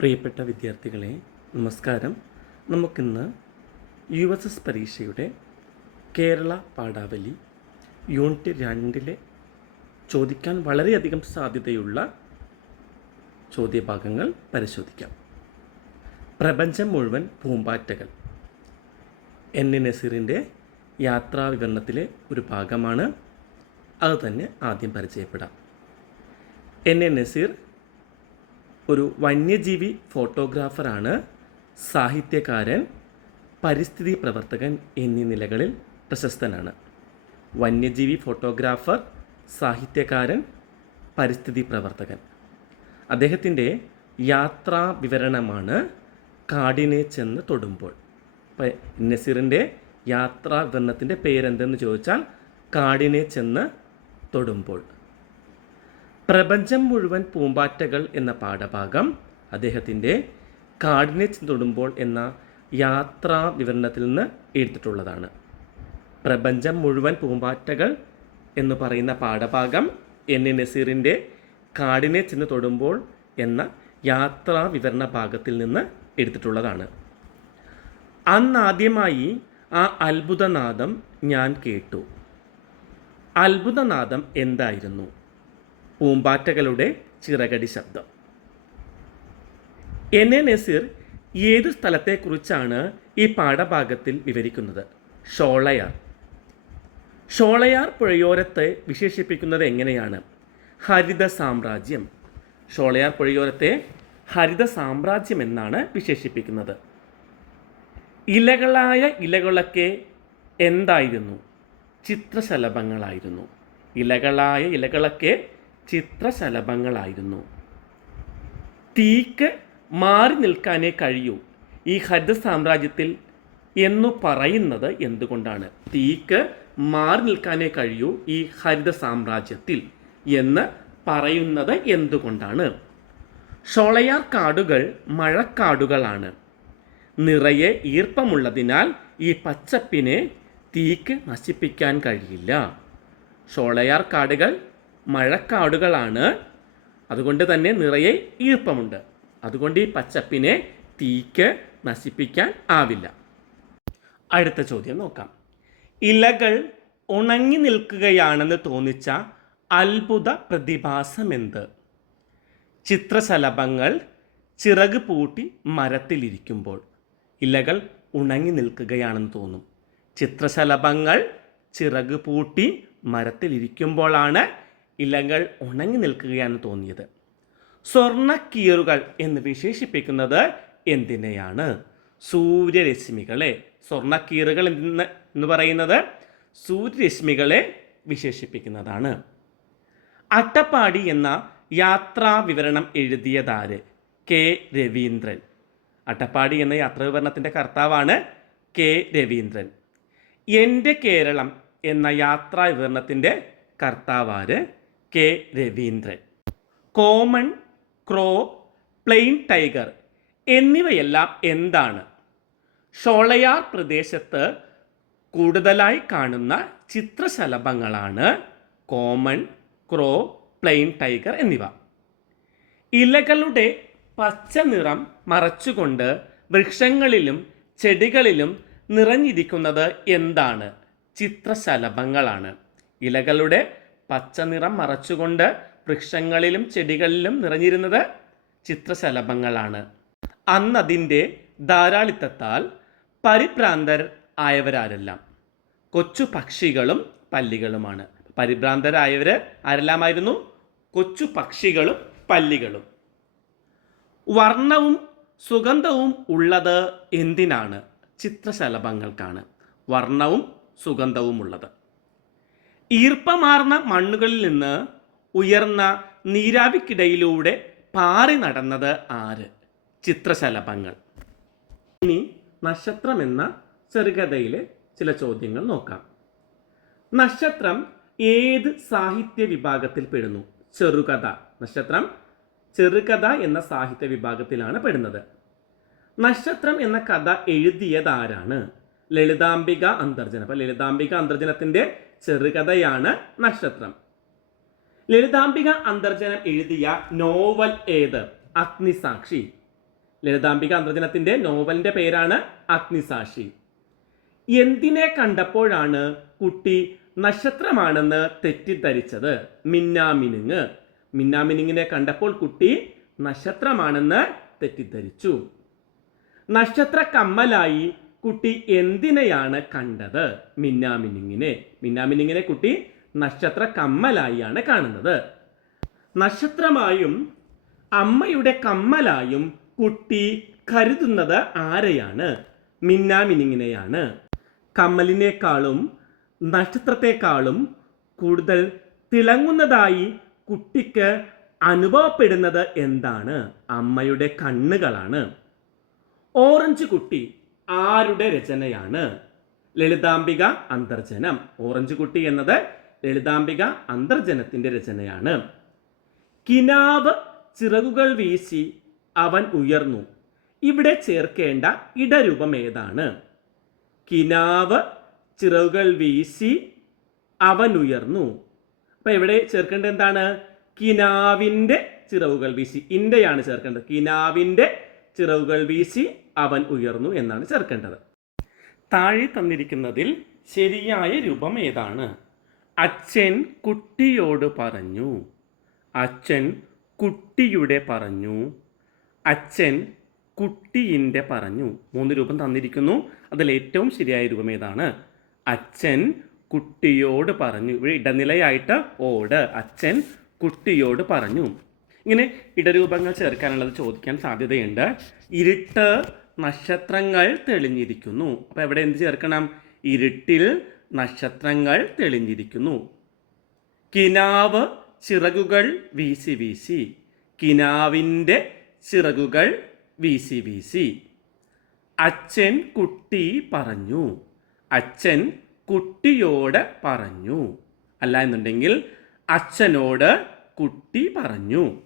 പ്രിയപ്പെട്ട വിദ്യാർത്ഥികളെ നമസ്കാരം. നമുക്കിന്ന് യു എസ് എസ് പരീക്ഷയുടെ കേരള പാഠാവലി യൂണിറ്റ് രണ്ടിലെ ചോദിക്കാൻ വളരെയധികം സാധ്യതയുള്ള ചോദ്യഭാഗങ്ങൾ പരിശോധിക്കാം. പ്രപഞ്ചം മുഴുവൻ പൂമ്പാറ്റകൾ. എൻ. എ നസീറിന്റെ യാത്രാ വിവരണത്തിലെ ഒരു ഭാഗമാണ്. അത് തന്നെ ആദ്യം പരിചയപ്പെടാം. എൻ. എ നസീർ ഒരു വന്യജീവി ഫോട്ടോഗ്രാഫറാണ് സാഹിത്യകാരൻ പരിസ്ഥിതി പ്രവർത്തകൻ എന്നീ നിലകളിൽ പ്രശസ്തനാണ്. വന്യജീവി ഫോട്ടോഗ്രാഫർ സാഹിത്യകാരൻ പരിസ്ഥിതി പ്രവർത്തകൻ. അദ്ദേഹത്തിന്റെ യാത്രാ വിവരണമാണ് കാടിനെ ചെന്ന് തൊടുമ്പോൾ. നസീറിന്റെ യാത്രാ വിവരണത്തിന്റെ പേരെന്തെന്ന് ചോദിച്ചാൽ കാടിനെ ചെന്ന് തൊടുമ്പോൾ. പ്രപഞ്ചം മുഴുവൻ പൂമ്പാറ്റകൾ എന്ന പാഠഭാഗം അദ്ദേഹത്തിന്റെ കാടിനെ തൊടുമ്പോൾ എന്ന യാത്രാ വിവരണത്തിൽ നിന്ന് എടുത്തിട്ടുള്ളതാണ്. പ്രപഞ്ചം മുഴുവൻ പൂമ്പാറ്റകൾ എന്ന് പറയുന്ന പാഠഭാഗം എൻ എ നസീറിന്റെ കാടിനെ ചെന്ന് തൊടുമ്പോൾ എന്ന യാത്രാ വിവരണ ഭാഗത്തിൽ നിന്ന് എടുത്തിട്ടുള്ളതാണ്. അന്നാദ്യമായി ആ അത്ഭുതനാദം ഞാൻ കേട്ടു. അത്ഭുതനാദം എന്തായിരുന്നു? പൂമ്പാറ്റകളുടെ ചിറകടി ശബ്ദം. എൻ. എ നസീർ ഏത് സ്ഥലത്തെക്കുറിച്ചാണ് ഈ പാഠഭാഗത്തിൽ വിവരിക്കുന്നത്? ഷോളയാർ. ഷോളയാർ പുഴയോരത്തെ വിശേഷിപ്പിക്കുന്നത് എങ്ങനെയാണ്? ഹരിത സാമ്രാജ്യം. ഷോളയാർ പുഴയോരത്തെ ഹരിത സാമ്രാജ്യം എന്നാണ് വിശേഷിപ്പിക്കുന്നത്. ഇലകളായ ഇലകളൊക്കെ എന്തായിരുന്നു? ചിത്രശലഭങ്ങളായിരുന്നു. ഇലകളായ ഇലകളൊക്കെ ചിത്രശലഭങ്ങളായിരുന്നു. തീക്ക് മാറി നിൽക്കാനേ കഴിയൂ. ഈ ഹരിത സാമ്രാജ്യത്തിൽ എന്നു പറയുന്നത് എന്തുകൊണ്ടാണ്? തീക്ക് മാറി നിൽക്കാനേ കഴിയൂ ഈ ഹരിത സാമ്രാജ്യത്തിൽ എന്ന് പറയുന്നത് എന്തുകൊണ്ടാണ്? ഷോളയാർ കാടുകൾ മഴക്കാടുകളാണ്. നിറയെ ഈർപ്പമുള്ളതിനാൽ ഈ പച്ചപ്പിനെ തീക്ക് നശിപ്പിക്കാൻ കഴിയില്ല. ഷോളയാർ കാടുകൾ മഴക്കാടുകളാണ്. അതുകൊണ്ട് തന്നെ നിറയെ ഈർപ്പമുണ്ട്. അതുകൊണ്ട് ഈ പച്ചപ്പിനെ തീക്ക് നശിപ്പിക്കാൻ ആവില്ല. അടുത്ത ചോദ്യം നോക്കാം. ഇലകൾ ഉണങ്ങി നിൽക്കുകയാണെന്ന് തോന്നിച്ച അത്ഭുത പ്രതിഭാസമെന്ത്? ചിത്രശലഭങ്ങൾ ചിറക് പൂട്ടി മരത്തിലിരിക്കുമ്പോൾ ഇലകൾ ഉണങ്ങി നിൽക്കുകയാണെന്ന് തോന്നും. ചിത്രശലഭങ്ങൾ ചിറക് പൂട്ടി മരത്തിലിരിക്കുമ്പോഴാണ് ഇലകൾ ഉണങ്ങി നിൽക്കുകയാണ് തോന്നിയത്. സ്വർണക്കീറുകൾ എന്ന് വിശേഷിപ്പിക്കുന്നത് എന്തിനെയാണ്? സൂര്യരശ്മികളെ. സ്വർണക്കീറുകൾ എന്ന് എന്ന് പറയുന്നത് സൂര്യരശ്മികളെ വിശേഷിപ്പിക്കുന്നതാണ്. അട്ടപ്പാടി എന്ന യാത്രാ വിവരണം എഴുതിയതാര്? കെ രവീന്ദ്രൻ. അട്ടപ്പാടി എന്ന യാത്രാ വിവരണത്തിന്റെ കർത്താവാണ് കെ രവീന്ദ്രൻ. എന്റെ കേരളം എന്ന യാത്രാ വിവരണത്തിന്റെ കർത്താവാര് K Raveendran. Common crow plain tiger എന്നിവയെല്ലാം എന്താണ്? ഷോളയാർ പ്രദേശത്ത് കൂടുതലായി കാണുന്ന ചിത്രശലഭങ്ങളാണ് കോമൺ ക്രോ പ്ലെയിൻ ടൈഗർ എന്നിവ. ഇലകളുടെ പച്ച നിറം മറച്ചുകൊണ്ട് വൃക്ഷങ്ങളിലും ചെടികളിലും നിറഞ്ഞിരിക്കുന്നത് എന്താണ്? ചിത്രശലഭങ്ങളാണ്. ഇലകളുടെ പച്ച നിറം മറച്ചുകൊണ്ട് വൃക്ഷങ്ങളിലും ചെടികളിലും നിറഞ്ഞിരുന്നത് ചിത്രശലഭങ്ങളാണ്. അന്നതിന്റെ ധാരാളിത്തത്താൽ പരിഭ്രാന്തർ ആയവരാരെല്ലാം. കൊച്ചു പക്ഷികളും പല്ലികളുമാണ്. പരിഭ്രാന്തരായവർ ആരെല്ലാമായിരുന്നു? കൊച്ചു പക്ഷികളും പല്ലികളും. വർണവും സുഗന്ധവും ഉള്ളത് എന്തിനാണ്? ചിത്രശലഭങ്ങൾക്കാണ്. വർണവും സുഗന്ധവും ഉള്ളത് ഈർപ്പമാർന്ന മണ്ണുകളിൽ നിന്ന് ഉയർന്ന നീരാവിക്കിടയിലൂടെ പാറി നടന്നത് ആര്? ചിത്രശലഭങ്ങൾ. ഇനി നക്ഷത്രം എന്ന ചെറുകഥയിലെ ചില ചോദ്യങ്ങൾ നോക്കാം. നക്ഷത്രം ഏത് സാഹിത്യ വിഭാഗത്തിൽ പെടുന്നു? ചെറുകഥ. നക്ഷത്രം ചെറുകഥ എന്ന സാഹിത്യ വിഭാഗത്തിലാണ് പെടുന്നത്. നക്ഷത്രം എന്ന കഥ എഴുതിയത് ആരാണ്? ലളിതാംബിക അന്തർജനം. അപ്പം ലളിതാംബിക അന്തർജനത്തിന്റെ ചെറുകഥയാണ് നക്ഷത്രം. ലളിതാംബിക അന്തർജനം എഴുതിയ നോവൽ ഏത്? അഗ്നിസാക്ഷി. ലളിതാംബിക അന്തർജനത്തിന്റെ നോവലിന്റെ പേരാണ് അഗ്നിസാക്ഷി. എന്തിനെ കണ്ടപ്പോഴാണ് കുട്ടി നക്ഷത്രമാണെന്ന് തെറ്റിദ്ധരിച്ചത്? മിന്നാമിനുങ്ങ്. മിന്നാമിനുങ്ങിനെ കണ്ടപ്പോൾ കുട്ടി നക്ഷത്രമാണെന്ന് തെറ്റിദ്ധരിച്ചു. നക്ഷത്ര കമ്മലായി കുട്ടി എന്തിനെയാണ് കണ്ടത്? മിന്നാമിനിങ്ങിനെ മിന്നാമിനിങ്ങിനെ കുട്ടി നക്ഷത്ര കമ്മലായിയാണ് കാണുന്നത്. നക്ഷത്രമായും അമ്മയുടെ കമ്മലായും കുട്ടി കരുതുന്നത് ആരെയാണ്? മിന്നാമിനിങ്ങിനെയാണ് കമ്മലിനേക്കാളും നക്ഷത്രത്തെക്കാളും കൂടുതൽ തിളങ്ങുന്നതായി കുട്ടിക്ക് അനുഭവപ്പെടുന്നത് എന്താണ്? അമ്മയുടെ കണ്ണുകളാണ്. ഓറഞ്ച് കുട്ടി ആരുടെ രചനയാണ്? ലളിതാംബിക അന്തർജനം. ഓറഞ്ച് കുട്ടി എന്നത് ലളിതാംബിക അന്തർജനത്തിന്റെ രചനയാണ്. കിനാബ് ചിറകുകൾ വീശി അവൻ ഉയർന്നു. ഇവിടെ ചേർക്കേണ്ട ഇടരൂപം ഏതാണ്? കിനാവ് ചിറകുകൾ വീശി അവൻ ഉയർന്നു. അപ്പൊ ഇവിടെ ചേർക്കേണ്ടത് എന്താണ്? കിനാവിന്റെ ചിറകുകൾ വീശി. ഇന്റെയാണ് ചേർക്കേണ്ടത്. കിനാവിന്റെ ചിറകുകൾ വീശി അവൻ ഉയർന്നു എന്നാണ് ചേർക്കേണ്ടത്. താഴെ തന്നിരിക്കുന്നതിൽ ശരിയായ രൂപം ഏതാണ്? അച്ഛൻ കുട്ടിയോട് പറഞ്ഞു. അച്ഛൻ കുട്ടിയുടെ പറഞ്ഞു. അച്ഛൻ കുട്ടിയിന്റെ പറഞ്ഞു. മൂന്ന് രൂപം തന്നിരിക്കുന്നു. അതിൽ ഏറ്റവും ശരിയായ രൂപം ഏതാണ്? അച്ഛൻ കുട്ടിയോട് പറഞ്ഞു. ഇവിടെ ഇടനിലയായിട്ട് ഓട്. അച്ഛൻ കുട്ടിയോട് പറഞ്ഞു. ഇങ്ങനെ ഇടരൂപങ്ങൾ ചേർക്കാനുള്ളത് ചോദിക്കാൻ സാധ്യതയുണ്ട്. ഇരുട്ട് നക്ഷത്രങ്ങൾ തെളിഞ്ഞിരിക്കുന്നു. അപ്പോൾ എവിടെ എന്ത് ചേർക്കണം? ഇരുട്ടിൽ നക്ഷത്രങ്ങൾ തെളിഞ്ഞിരിക്കുന്നു. കിനാവ് ചിറകുകൾ വീശി വീശി. കിനാവിന്റെ ചിറകുകൾ വീശി വീശി. അച്ഛൻ കുട്ടി പറഞ്ഞു. അച്ഛൻ കുട്ടിയോട് പറഞ്ഞു. അല്ല എന്നുണ്ടെങ്കിൽ അച്ഛനോട് കുട്ടി പറഞ്ഞു.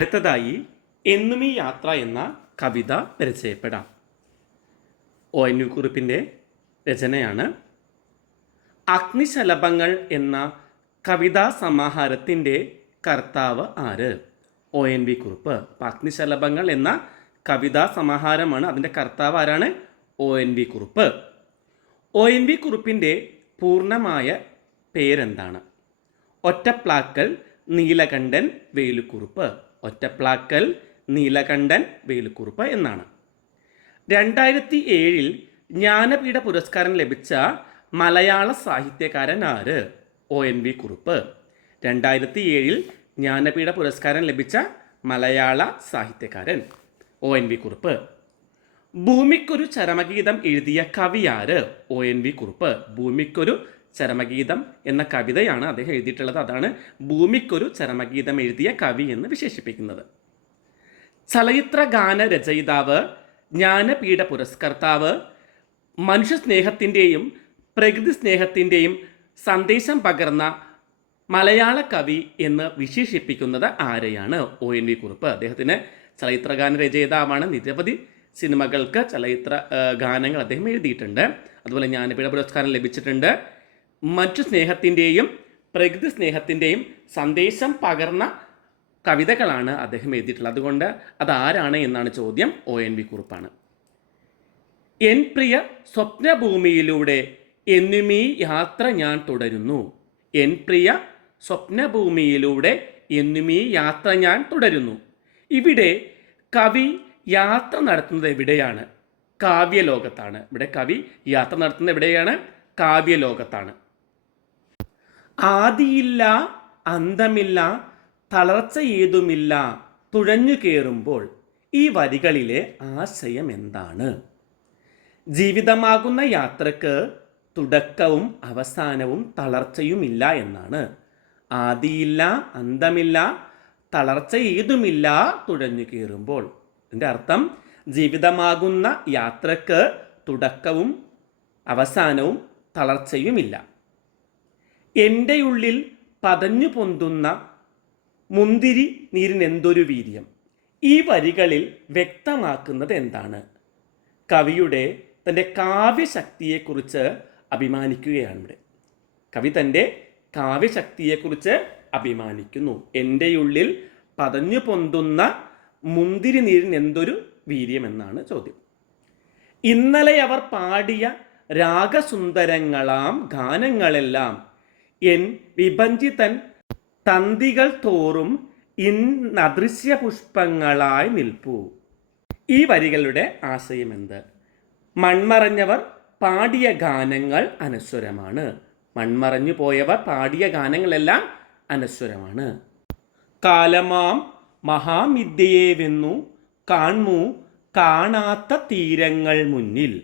അടുത്തതായി എന്നും ഈ യാത്ര എന്ന കവിത പരിചയപ്പെടാം. ഒ എൻ യു കുറിപ്പിന്റെ രചനയാണ് അഗ്നിശലഭങ്ങൾ എന്ന കവിതാ സമാഹാരത്തിന്റെ കർത്താവ് ആര്? ഒ എൻ വി കുറിപ്പ്. അപ്പം അഗ്നിശലഭങ്ങൾ എന്ന കവിതാ സമാഹാരമാണ് അതിന്റെ കർത്താവ് ആരാണ്? O N V Kurup. O N V കുറിപ്പിന്റെ പൂർണമായ പേരെന്താണ്? ഒറ്റപ്ലാക്കൽ നീലകണ്ഠൻ വേലുക്കുറുപ്പ്. ഒറ്റപ്ലാക്കൽ നീലകണ്ഠൻ വേലുക്കുറുപ്പ് എന്നാണ്. രണ്ടായിരത്തി ഏഴിൽ ജ്ഞാനപീഠ പുരസ്കാരം ലഭിച്ച മലയാള സാഹിത്യകാരൻ ആര്? ഒ. എൻ. വി. കുറുപ്പ്. രണ്ടായിരത്തി ഏഴിൽ ജ്ഞാനപീഠ പുരസ്കാരം ലഭിച്ച മലയാള സാഹിത്യകാരൻ ഒ. എൻ. വി. കുറുപ്പ്. ഭൂമിക്കൊരു ചരമഗീതം എഴുതിയ കവിയാര് ഒ. എൻ. വി. കുറുപ്പ്. ഭൂമിക്കൊരു ചരമഗീതം എന്ന കവിതയാണ് അദ്ദേഹം എഴുതിയിട്ടുള്ളത്. അതാണ് ഭൂമിക്കൊരു ചരമഗീതം എഴുതിയ കവി എന്ന് വിശേഷിപ്പിക്കുന്നത്. ചലച്ചിത്ര ഗാന രചയിതാവ് ജ്ഞാനപീഠ പുരസ്കർത്താവ് മനുഷ്യസ്നേഹത്തിന്റെയും പ്രകൃതി സ്നേഹത്തിന്റെയും സന്ദേശം പകർന്ന മലയാള കവി എന്ന് വിശേഷിപ്പിക്കുന്നത് ആരെയാണ്? ഒ. എൻ. വി. കുറുപ്പ്. അദ്ദേഹത്തിന് ചലച്ചിത്രഗാന രചയിതാവാണ്. നിരവധി സിനിമകൾക്ക് ചലച്ചിത്ര ഗാനങ്ങൾ അദ്ദേഹം എഴുതിയിട്ടുണ്ട്. അതുപോലെ ജ്ഞാനപീഠ പുരസ്കാരം ലഭിച്ചിട്ടുണ്ട്. മറ്റു സ്നേഹത്തിന്റെയും പ്രകൃതി സ്നേഹത്തിന്റെയും സന്ദേശം പകർന്ന കവിതകളാണ് അദ്ദേഹം എഴുതിയിട്ടുള്ളത്. അതുകൊണ്ട് അതാരാണ് എന്നാണ് ചോദ്യം ഒ എൻ വി കുറുപ്പാണ്. എൻ പ്രിയ സ്വപ്നഭൂമിയിലൂടെ എന്നുമീ യാത്ര ഞാൻ തുടരുന്നു. എൻ പ്രിയ സ്വപ്നഭൂമിയിലൂടെ എന്നുമീ യാത്ര ഞാൻ തുടരുന്നു. ഇവിടെ കവി യാത്ര നടത്തുന്നത് എവിടെയാണ്? കാവ്യലോകത്താണ്. ഇവിടെ കവി യാത്ര നടത്തുന്നത് എവിടെയാണ്? കാവ്യലോകത്താണ്. ആദിയില്ല അന്തമില്ല തളർച്ച ഏതുമില്ല തുഴഞ്ഞു കയറുമ്പോൾ ഈ വരികളിലെ ആശയം എന്താണ്? ജീവിതമാകുന്ന യാത്രയ്ക്ക് തുടക്കവും അവസാനവും തളർച്ചയുമില്ല എന്നാണ്. ആദിയില്ല അന്തമില്ല തളർച്ച ഏതുമില്ല തുഴഞ്ഞു കയറുമ്പോൾ ഇതിന്റെ അർത്ഥം ജീവിതമാകുന്ന യാത്രയ്ക്ക് തുടക്കവും അവസാനവും തളർച്ചയുമില്ല. എന്റെ ഉള്ളിൽ പതഞ്ഞു പൊന്തുന്ന മുന്തിരി നീരിനെന്തൊരു വീര്യം? ഈ വരികളിൽ വ്യക്തമാക്കുന്നത് എന്താണ്? കവിയുടെ തന്റെ കാവ്യശക്തിയെക്കുറിച്ച് അഭിമാനിക്കുകയാണ് ഇവിടെ. കവി തന്റെ കാവ്യശക്തിയെക്കുറിച്ച് അഭിമാനിക്കുന്നു. എന്റെ ഉള്ളിൽ പതഞ്ഞു പൊന്തുന്ന മുന്തിരി നീരിന് എന്തൊരു വീര്യം എന്നാണ് ചോദ്യം. ഇന്നലെ അവർ പാടിയ രാഗസുന്ദരങ്ങളാം ഗാനങ്ങളെല്ലാം എൻ വിഭഞ്ചിതൻ തന്തികൾ തോറും ഇൻ ഇന്നദൃശ്യ പുഷ്പങ്ങളായി നിൽപ്പൂ. ഈ വരികളുടെ ആശയം എന്ത് മൺമറഞ്ഞവർ പാടിയ ഗാനങ്ങൾ അനശ്വരമാണ്. മൺമറഞ്ഞു പോയവർ പാടിയ ഗാനങ്ങളെല്ലാം അനശ്വരമാണ്. കാലമാം മഹാമിദ്യയെ വെന്നു കാൺമു കാണാത്ത തീരങ്ങൾ മുന്നിൽ.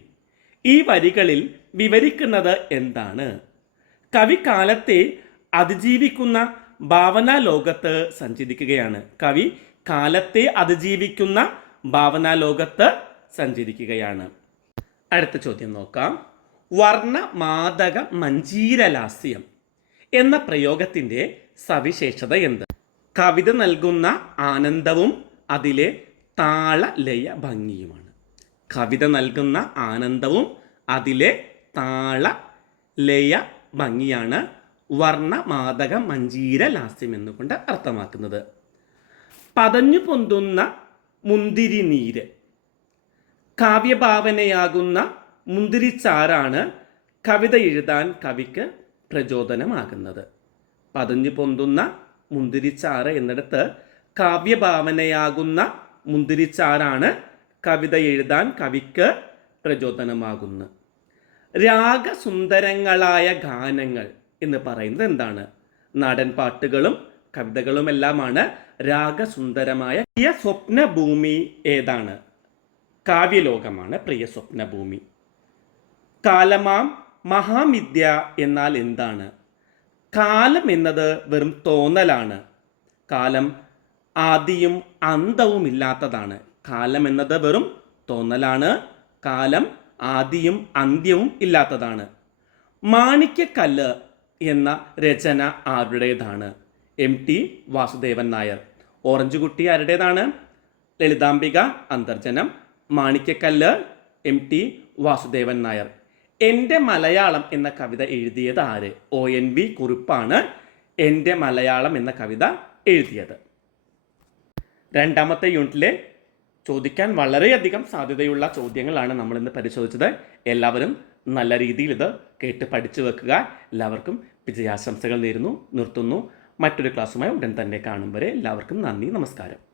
ഈ വരികളിൽ വിവരിക്കുന്നത് എന്താണ്? കവി കാലത്തെ അതിജീവിക്കുന്ന ഭാവനാ ലോകത്ത് സഞ്ചരിക്കുകയാണ്. കവി കാലത്തെ അതിജീവിക്കുന്ന ഭാവനാ ലോകത്ത് സഞ്ചരിക്കുകയാണ്. അടുത്ത ചോദ്യം നോക്കാം. വർണ മാതക മഞ്ജീരലാസ്യം എന്ന പ്രയോഗത്തിന്റെ സവിശേഷത എന്ത്? കവിത നൽകുന്ന ആനന്ദവും അതിലെ താളലയ ഭംഗിയുമാണ്. കവിത നൽകുന്ന ആനന്ദവും അതിലെ താള ലയ ഭംഗിയാണ്. വർണമാതക മഞ്ജീര ലാസ്യം എന്നുകൊണ്ട് അർത്ഥമാക്കുന്നത്. പതഞ്ഞു പൊന്തുന്ന മുന്തിരി നീര് കാവ്യഭാവനയാകുന്ന മുന്തിരിച്ചാറാണ് കവിത എഴുതാൻ കവിക്ക് പ്രചോദനമാകുന്നത്. പതഞ്ഞു പൊന്തുന്ന മുന്തിരിച്ചാറ് എന്നിടത്ത് കാവ്യഭാവനയാകുന്ന മുന്തിരിച്ചാറാണ് കവിത എഴുതാൻ കവിക്ക് പ്രചോദനമാകുന്നത്. രാഗസുന്ദരങ്ങളായ ഗാനങ്ങൾ എന്ന് പറയുന്നത് എന്താണ്? നാടൻ പാട്ടുകളും കവിതകളുമെല്ലാമാണ് രാഗസുന്ദരമായ പ്രിയ സ്വപ്നഭൂമി ഏതാണ്? കാവ്യലോകമാണ് പ്രിയ സ്വപ്നഭൂമി. കാലമാം മഹാമിദ്യ എന്നാൽ എന്താണ്? കാലം എന്നത് വെറും തോന്നലാണ്. കാലം ആദിയും അന്തവും ഇല്ലാത്തതാണ് കാലം എന്നത് വെറും തോന്നലാണ്. കാലം ആദിയും അന്ത്യവും ഇല്ലാത്തതാണ്. മാണിക്യക്കല്ല് എന്ന രചന ആരുടേതാണ്? M T Vasudevan Nair. Orange കുട്ടി ആരുടേതാണ്? ലളിതാംബിക അന്തർജനം. മാണിക്യക്കല്ല് എം ടി വാസുദേവൻ നായർ. എന്റെ മലയാളം എന്ന കവിത എഴുതിയത് ആര്? ഒ എൻ വി കുറിപ്പാണ് എന്റെ മലയാളം എന്ന കവിത എഴുതിയത്. രണ്ടാമത്തെ യൂണിറ്റിലെ ചോദിക്കാൻ വളരെയധികം സാധ്യതയുള്ള ചോദ്യങ്ങളാണ് നമ്മൾ ഇന്ന് പരിശോധിച്ചത്. എല്ലാവരും നല്ല രീതിയിൽ ഇത് കേട്ട് പഠിച്ചു വെക്കുക. എല്ലാവർക്കും വിജയാശംസകൾ നേരുന്നു നിർത്തുന്നു. മറ്റൊരു ക്ലാസ്സുമായി ഉടൻ തന്നെ കാണും വരെ എല്ലാവർക്കും നന്ദി നമസ്കാരം.